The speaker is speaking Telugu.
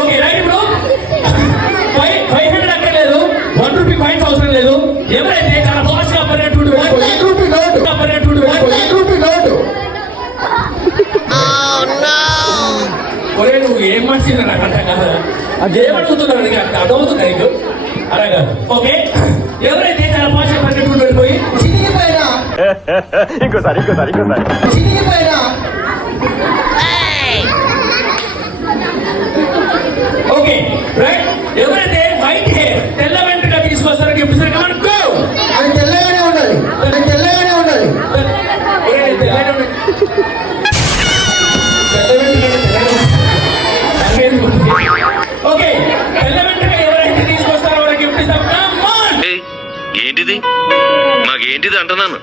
Okay right. ఇప్పుడు 500 అక్కర్లేదు, 1 రూపీ కాయిన్స్ అవసరం లేదు. ఎవరైతే చాలా భాషగా పరిగెట్టుకుంటూ ఒరే నువ్వు ఏం మనిషిందా నాకు అర్థం కాదా? ఏమడుగుతున్నావు నీకు అర్థమవుతుందా నీకు? అలా కాదు. ఓకే ఎవరైతే చాలా భాషగా పరిగెట్టుకుంటూ వెళ్ళిపోయి ఇంకోసారి ఓకే రైట్. ఎవరైతే వైట్ హెయిర్ తెల్ల వెంట్రుక తీసుకొస్తారో గిఫ్ట్ సార్ కమాన్ గో. అది తెల్లగానే ఉండాలి. ఓకే తెల్ల వెంట్రుక ఎవరైతే తీసుకొస్తారో వాళ్ళకి గిఫ్ట్ ఇస్తాం. ఏంటిది మాకేంటిది అంటున్నాను.